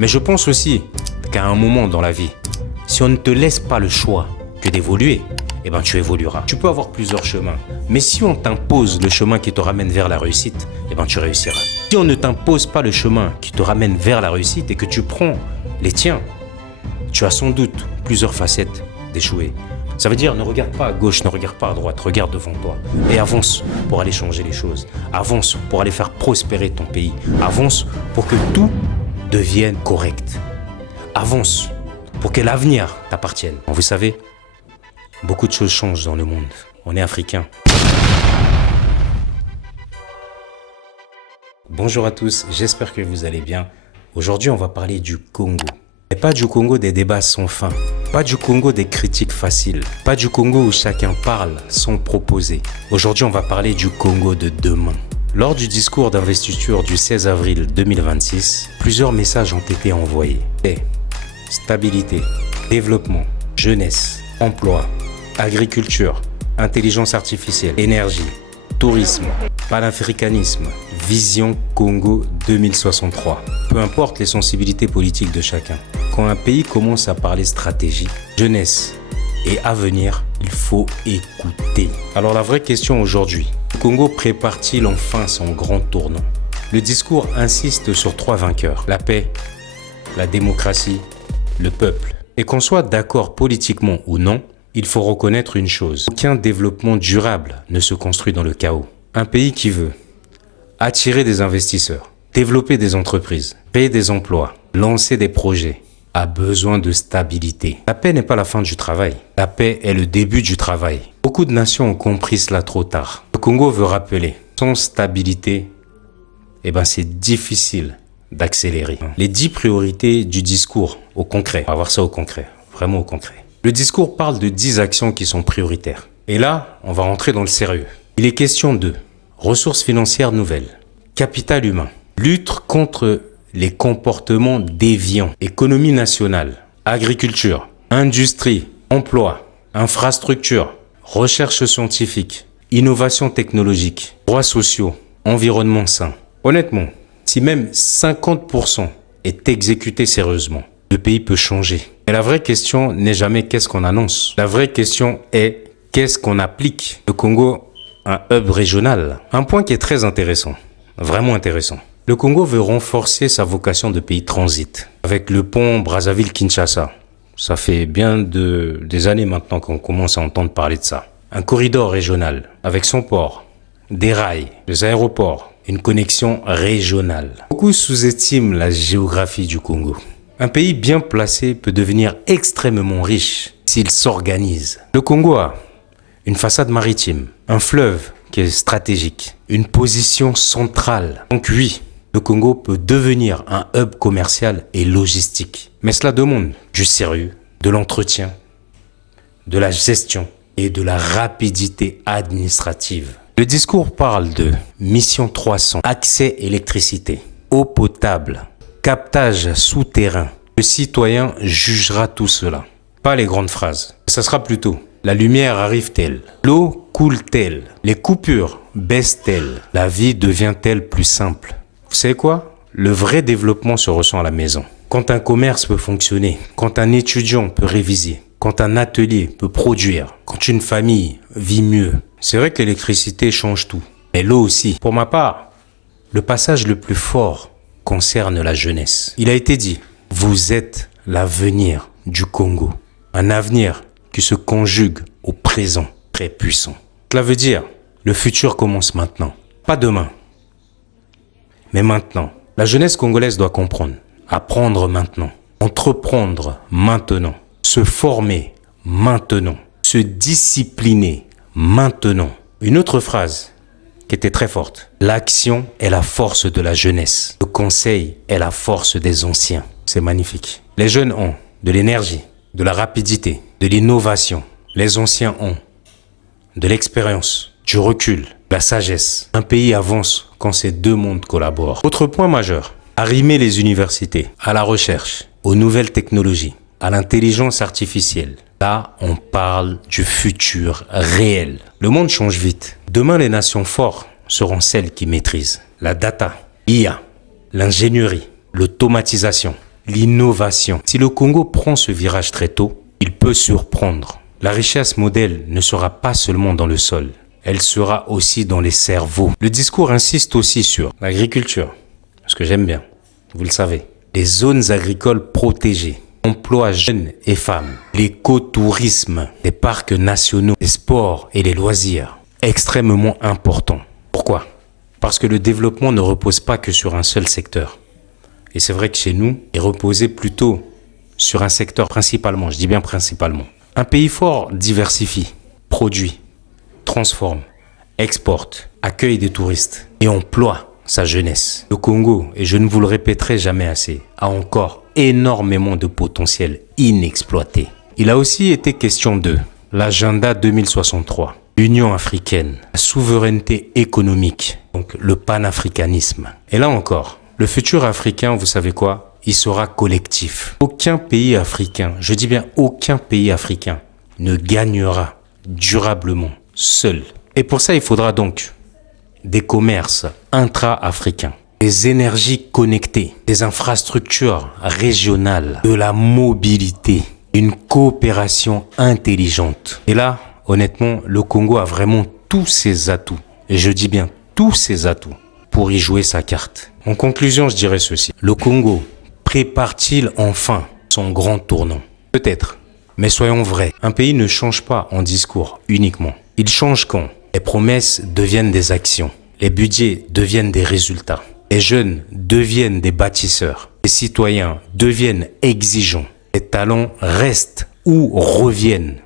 Mais je pense aussi qu'à un moment dans la vie, si on ne te laisse pas le choix que d'évoluer, eh ben tu évolueras. Tu peux avoir plusieurs chemins, mais si on t'impose le chemin qui te ramène vers la réussite, eh ben tu réussiras. Si on ne t'impose pas le chemin qui te ramène vers la réussite et que tu prends les tiens, tu as sans doute plusieurs facettes d'échouer. Ça veut dire ne regarde pas à gauche, ne regarde pas à droite, regarde devant toi et avance pour aller changer les choses. Avance pour aller faire prospérer ton pays. Avance pour que tout devienne correct. Avance pour que l'avenir t'appartienne. Vous savez, beaucoup de choses changent dans le monde. On est africain. Bonjour à tous, j'espère que vous allez bien. Aujourd'hui, on va parler du Congo. Et pas du Congo des débats sans fin. Pas du Congo des critiques faciles. Pas du Congo où chacun parle sans proposer. Aujourd'hui, on va parler du Congo de demain. Lors du discours d'investiture du 16 avril 2026, plusieurs messages ont été envoyés. Paix, stabilité, développement, jeunesse, emploi, agriculture, intelligence artificielle, énergie, tourisme, panafricanisme, vision Congo 2063. Peu importe les sensibilités politiques de chacun, quand un pays commence à parler stratégie, jeunesse et avenir, il faut écouter. Alors la vraie question aujourd'hui, le Congo prépare-t-il enfin son grand tournant? Le discours insiste sur 3 vainqueurs, la paix, la démocratie, le peuple. Et qu'on soit d'accord politiquement ou non, il faut reconnaître une chose. Aucun développement durable ne se construit dans le chaos. Un pays qui veut attirer des investisseurs, développer des entreprises, créer des emplois, lancer des projets, a besoin de stabilité. La paix n'est pas la fin du travail. La paix est le début du travail. Beaucoup de nations ont compris cela trop tard. Le Congo veut rappeler, sans stabilité, c'est difficile d'accélérer. Les 10 priorités du discours au concret. On va voir ça au concret, vraiment au concret. Le discours parle de 10 actions qui sont prioritaires. Et là, on va rentrer dans le sérieux. Il est question de ressources financières nouvelles, capital humain, lutte contre les comportements déviants, économie nationale, agriculture, industrie, emploi, infrastructure, recherche scientifique, innovation technologique, droits sociaux, environnement sain. Honnêtement, si même 50% est exécuté sérieusement, le pays peut changer. Mais la vraie question n'est jamais qu'est-ce qu'on annonce. La vraie question est qu'est-ce qu'on applique. Le Congo, un hub régional. Un point qui est très intéressant, vraiment intéressant. Le Congo veut renforcer sa vocation de pays transit. Avec le pont Brazzaville-Kinshasa. Ça fait bien des années maintenant qu'on commence à entendre parler de ça. Un corridor régional avec son port, des rails, des aéroports, une connexion régionale. Beaucoup sous-estiment la géographie du Congo. Un pays bien placé peut devenir extrêmement riche s'il s'organise. Le Congo a une façade maritime, un fleuve qui est stratégique, une position centrale. Donc oui, le Congo peut devenir un hub commercial et logistique. Mais cela demande du sérieux, de l'entretien, de la gestion et de la rapidité administrative. Le discours parle de mission 300, accès électricité, eau potable, captage souterrain. Le citoyen jugera tout cela. Pas les grandes phrases. Ça sera plutôt la lumière arrive-t-elle? L'eau coule-t-elle? Les coupures baissent-elles? La vie devient-elle plus simple? Vous savez quoi? Le vrai développement se ressent à la maison. Quand un commerce peut fonctionner, quand un étudiant peut réviser, quand un atelier peut produire, quand une famille vit mieux. C'est vrai que l'électricité change tout, mais l'eau aussi. Pour ma part, le passage le plus fort concerne la jeunesse. Il a été dit, vous êtes l'avenir du Congo. Un avenir qui se conjugue au présent, très puissant. Cela veut dire, le futur commence maintenant, pas demain, mais maintenant. La jeunesse congolaise doit comprendre, apprendre maintenant, entreprendre maintenant, se former maintenant, se discipliner maintenant. Une autre phrase qui était très forte. L'action est la force de la jeunesse. Le conseil est la force des anciens. C'est magnifique. Les jeunes ont de l'énergie, de la rapidité, de l'innovation. Les anciens ont de l'expérience, du recul, de la sagesse. Un pays avance quand ces deux mondes collaborent. Autre point majeur, arrimer les universités à la recherche, aux nouvelles technologies, à l'intelligence artificielle. Là, on parle du futur réel. Le monde change vite. Demain, les nations fortes seront celles qui maîtrisent la data, l'IA, l'ingénierie, l'automatisation, l'innovation. Si le Congo prend ce virage très tôt, il peut surprendre. La richesse modèle ne sera pas seulement dans le sol, elle sera aussi dans les cerveaux. Le discours insiste aussi sur l'agriculture, ce que j'aime bien, vous le savez. Les zones agricoles protégées, emploi jeunes et femmes, l'écotourisme, les parcs nationaux, les sports et les loisirs, extrêmement important. Pourquoi? Parce que le développement ne repose pas que sur un seul secteur. Et c'est vrai que chez nous, il reposait plutôt sur un secteur principalement, je dis bien principalement. Un pays fort diversifie, produit, transforme, exporte, accueille des touristes et emploie sa jeunesse. Le Congo, et je ne vous le répéterai jamais assez, a encore énormément de potentiel inexploité. Il a aussi été question de l'agenda 2063, l'Union africaine, la souveraineté économique, donc le panafricanisme. Et là encore, le futur africain, vous savez quoi? Il sera collectif. Aucun pays africain, je dis bien aucun pays africain, ne gagnera durablement seul. Et pour ça, il faudra donc des commerces intra-africains, des énergies connectées, des infrastructures régionales, de la mobilité, une coopération intelligente. Et là, honnêtement, le Congo a vraiment tous ses atouts. Et je dis bien tous ses atouts pour y jouer sa carte. En conclusion, je dirais ceci. Le Congo prépare-t-il enfin son grand tournant? Peut-être. Mais soyons vrais, un pays ne change pas en discours uniquement. Il change quand les promesses deviennent des actions, les budgets deviennent des résultats, les jeunes deviennent des bâtisseurs, les citoyens deviennent exigeants, les talents restent ou reviennent.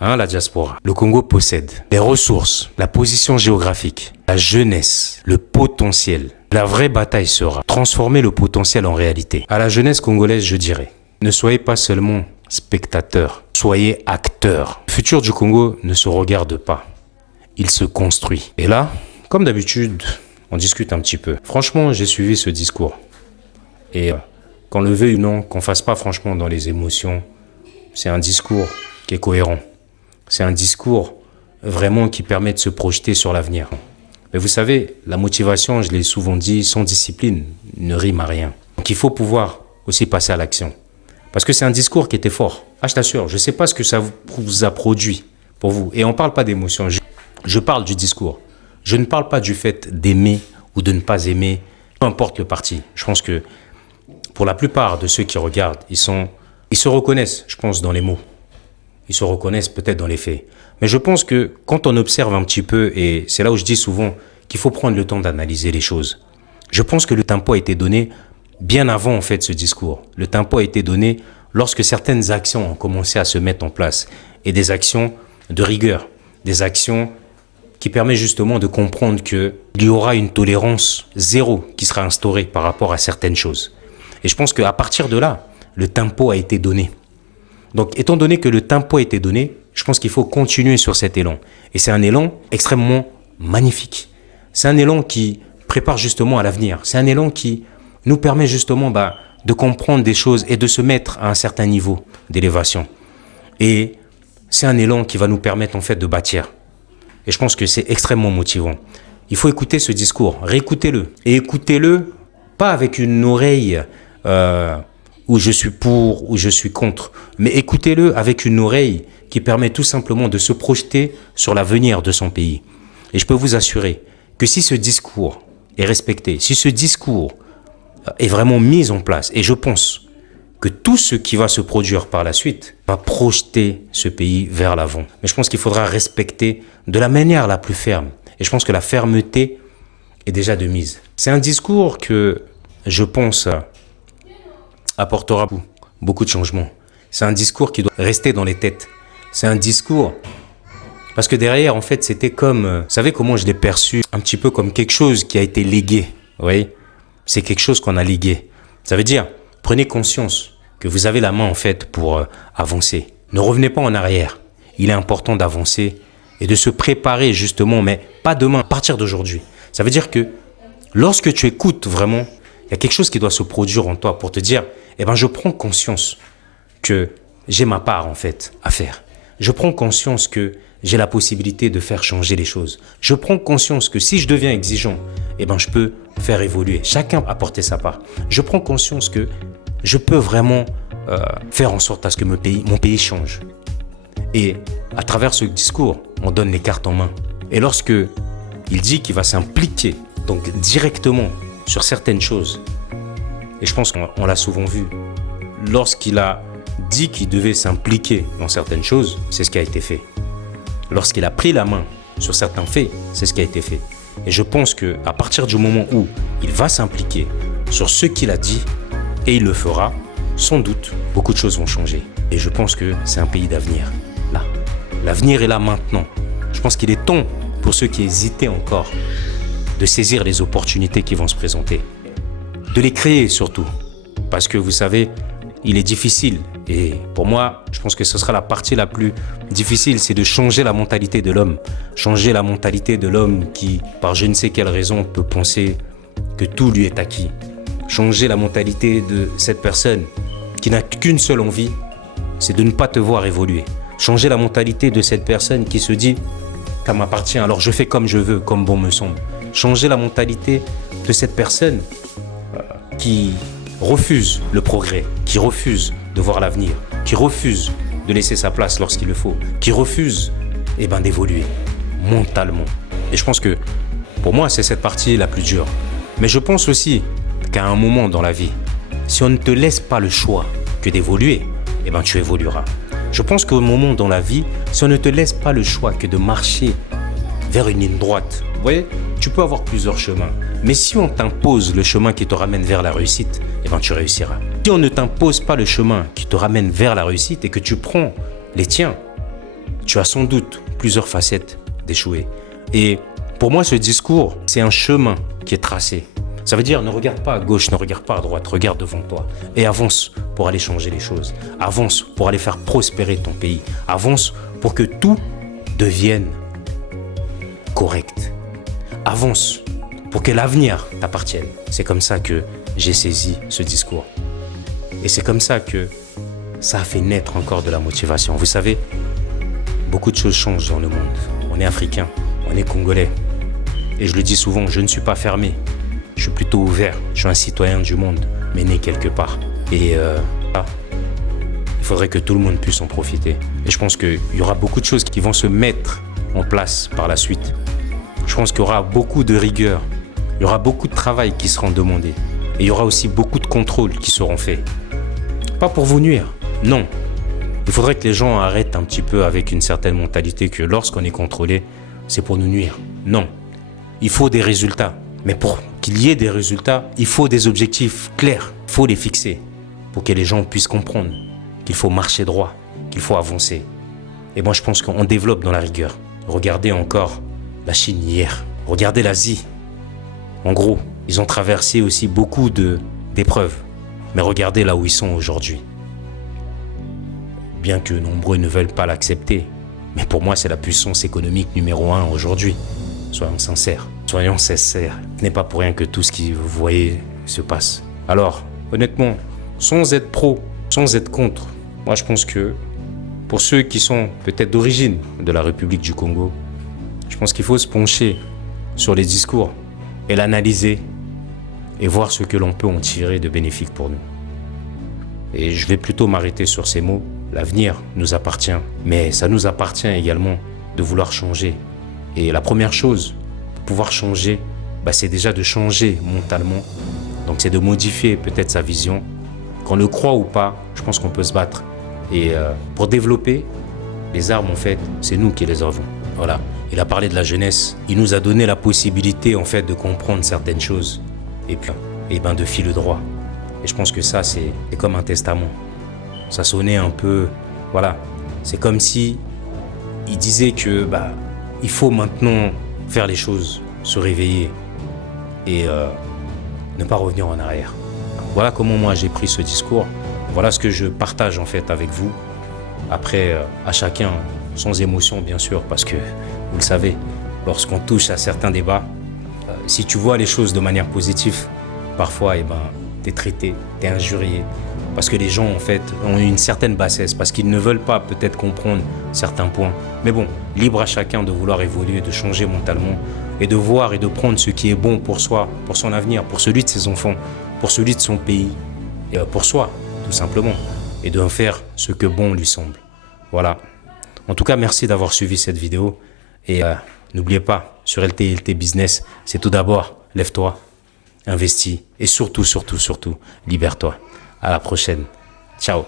La diaspora. Le Congo possède les ressources, la position géographique, la jeunesse, le potentiel. La vraie bataille sera transformer le potentiel en réalité. À la jeunesse congolaise, je dirais, ne soyez pas seulement spectateurs, soyez acteurs. Le futur du Congo ne se regarde pas, il se construit. Et là, comme d'habitude, on discute un petit peu. Franchement, j'ai suivi ce discours. Et qu'on le veuille ou non, qu'on ne fasse pas franchement dans les émotions, c'est un discours qui est cohérent. C'est un discours vraiment qui permet de se projeter sur l'avenir. Mais vous savez, la motivation, je l'ai souvent dit, sans discipline, ne rime à rien. Donc il faut pouvoir aussi passer à l'action. Parce que c'est un discours qui était fort. Je t'assure, je ne sais pas ce que ça vous a produit pour vous. Et on ne parle pas d'émotion, je parle du discours. Je ne parle pas du fait d'aimer ou de ne pas aimer, peu importe le parti. Je pense que pour la plupart de ceux qui regardent, ils se reconnaissent, je pense, dans les mots. Ils se reconnaissent peut-être dans les faits. Mais je pense que quand on observe un petit peu, et c'est là où je dis souvent qu'il faut prendre le temps d'analyser les choses. Je pense que le tempo a été donné bien avant en fait ce discours. Le tempo a été donné lorsque certaines actions ont commencé à se mettre en place. Et des actions de rigueur, des actions qui permettent justement de comprendre qu'il y aura une tolérance zéro qui sera instaurée par rapport à certaines choses. Et je pense qu'à partir de là, le tempo a été donné. Donc, étant donné que le tempo a été donné, je pense qu'il faut continuer sur cet élan. Et c'est un élan extrêmement magnifique. C'est un élan qui prépare justement à l'avenir. C'est un élan qui nous permet justement de comprendre des choses et de se mettre à un certain niveau d'élévation. Et c'est un élan qui va nous permettre en fait de bâtir. Et je pense que c'est extrêmement motivant. Il faut écouter ce discours, réécoutez-le. Et écoutez-le pas avec une oreille où je suis pour, ou je suis contre, mais écoutez-le avec une oreille qui permet tout simplement de se projeter sur l'avenir de son pays. Et je peux vous assurer que si ce discours est respecté, si ce discours est vraiment mis en place, et je pense que tout ce qui va se produire par la suite va projeter ce pays vers l'avant. Mais je pense qu'il faudra respecter de la manière la plus ferme. Et je pense que la fermeté est déjà de mise. C'est un discours que je pense apportera beaucoup de changements. C'est un discours qui doit rester dans les têtes. C'est un discours... Parce que derrière, en fait, c'était comme... vous savez comment je l'ai perçu? Un petit peu comme quelque chose qui a été légué. Vous voyez? C'est quelque chose qu'on a légué. Ça veut dire, prenez conscience que vous avez la main, en fait, pour avancer. Ne revenez pas en arrière. Il est important d'avancer et de se préparer, justement, mais pas demain, à partir d'aujourd'hui. Ça veut dire que lorsque tu écoutes vraiment, il y a quelque chose qui doit se produire en toi pour te dire, eh ben, je prends conscience que j'ai ma part, en fait, à faire. Je prends conscience que j'ai la possibilité de faire changer les choses. Je prends conscience que si je deviens exigeant, eh ben, je peux faire évoluer. Chacun apporter sa part. Je prends conscience que je peux vraiment faire en sorte à ce que mon pays change. Et à travers ce discours, on donne les cartes en main. Et lorsque il dit qu'il va s'impliquer, donc directement, sur certaines choses, et je pense qu'on l'a souvent vu, lorsqu'il a dit qu'il devait s'impliquer dans certaines choses, c'est ce qui a été fait. Lorsqu'il a pris la main sur certains faits, c'est ce qui a été fait. Et je pense qu'à partir du moment où il va s'impliquer sur ce qu'il a dit, et il le fera, sans doute, beaucoup de choses vont changer. Et je pense que c'est un pays d'avenir, là. L'avenir est là maintenant. Je pense qu'il est temps pour ceux qui hésitaient encore de saisir les opportunités qui vont se présenter. De les créer surtout. Parce que vous savez, il est difficile. Et pour moi, je pense que ce sera la partie la plus difficile, c'est de changer la mentalité de l'homme. Changer la mentalité de l'homme qui, par je ne sais quelle raison, peut penser que tout lui est acquis. Changer la mentalité de cette personne qui n'a qu'une seule envie, c'est de ne pas te voir évoluer. Changer la mentalité de cette personne qui se dit « ça m'appartient, alors je fais comme je veux, comme bon me semble ». Changer la mentalité de cette personne qui refuse le progrès, qui refuse de voir l'avenir, qui refuse de laisser sa place lorsqu'il le faut, qui refuse d'évoluer mentalement. Et je pense que pour moi, c'est cette partie la plus dure. Mais je pense aussi qu'à un moment dans la vie, si on ne te laisse pas le choix que d'évoluer, tu évolueras. Je pense qu'au moment dans la vie, si on ne te laisse pas le choix que de marcher vers une ligne droite, vous voyez, tu peux avoir plusieurs chemins. Mais si on t'impose le chemin qui te ramène vers la réussite, tu réussiras. Si on ne t'impose pas le chemin qui te ramène vers la réussite et que tu prends les tiens, tu as sans doute plusieurs facettes d'échouer. Et pour moi, ce discours, c'est un chemin qui est tracé. Ça veut dire, ne regarde pas à gauche, ne regarde pas à droite, regarde devant toi et avance pour aller changer les choses. Avance pour aller faire prospérer ton pays. Avance pour que tout devienne correct. Avance pour que l'avenir t'appartienne. C'est comme ça que j'ai saisi ce discours. Et c'est comme ça que ça a fait naître encore de la motivation. Vous savez, beaucoup de choses changent dans le monde. On est africain, on est congolais. Et je le dis souvent, je ne suis pas fermé. Je suis plutôt ouvert. Je suis un citoyen du monde, mais né quelque part. Et il faudrait que tout le monde puisse en profiter. Et je pense qu'il y aura beaucoup de choses qui vont se mettre en place par la suite. Je pense qu'il y aura beaucoup de rigueur. Il y aura beaucoup de travail qui sera demandé. Et il y aura aussi beaucoup de contrôles qui seront faits. Pas pour vous nuire, non. Il faudrait que les gens arrêtent un petit peu avec une certaine mentalité que lorsqu'on est contrôlé, c'est pour nous nuire. Non. Il faut des résultats. Mais pour qu'il y ait des résultats, il faut des objectifs clairs. Il faut les fixer pour que les gens puissent comprendre qu'il faut marcher droit, qu'il faut avancer. Et moi, je pense qu'on développe dans la rigueur. Regardez encore la Chine hier. Regardez l'Asie. En gros, ils ont traversé aussi beaucoup d'épreuves. Mais regardez là où ils sont aujourd'hui. Bien que nombreux ne veulent pas l'accepter. Mais pour moi, c'est la puissance économique numéro 1 aujourd'hui. Soyons sincères. Soyons sincères. Ce n'est pas pour rien que tout ce que vous voyez se passe. Alors, honnêtement, sans être pro, sans être contre, moi je pense que pour ceux qui sont peut-être d'origine de la République du Congo, je pense qu'il faut se pencher sur les discours et l'analyser et voir ce que l'on peut en tirer de bénéfique pour nous. Et je vais plutôt m'arrêter sur ces mots. L'avenir nous appartient, mais ça nous appartient également de vouloir changer. Et la première chose, pour pouvoir changer, c'est déjà de changer mentalement. Donc c'est de modifier peut-être sa vision. Qu'on le croit ou pas, je pense qu'on peut se battre. Et pour développer les armes, en fait, c'est nous qui les avons. Voilà. Il a parlé de la jeunesse. Il nous a donné la possibilité, en fait, de comprendre certaines choses. Et puis, de filer droit. Et je pense que ça, c'est comme un testament. Ça sonnait un peu... Voilà. C'est comme si il disait que il faut maintenant faire les choses, se réveiller et ne pas revenir en arrière. Voilà comment moi j'ai pris ce discours. Voilà ce que je partage en fait avec vous. Après, à chacun, sans émotion bien sûr, parce que vous le savez, lorsqu'on touche à certains débats, si tu vois les choses de manière positive, parfois t'es traité, t'es injurié. Parce que les gens, en fait, ont une certaine bassesse, parce qu'ils ne veulent pas peut-être comprendre certains points. Mais bon, libre à chacun de vouloir évoluer, de changer mentalement, et de voir et de prendre ce qui est bon pour soi, pour son avenir, pour celui de ses enfants, pour celui de son pays. et pour soi, tout simplement, et de faire ce que bon lui semble. Voilà. En tout cas, merci d'avoir suivi cette vidéo et n'oubliez pas, sur LT Business, c'est tout d'abord, lève-toi, investis et surtout, libère-toi. À la prochaine. Ciao.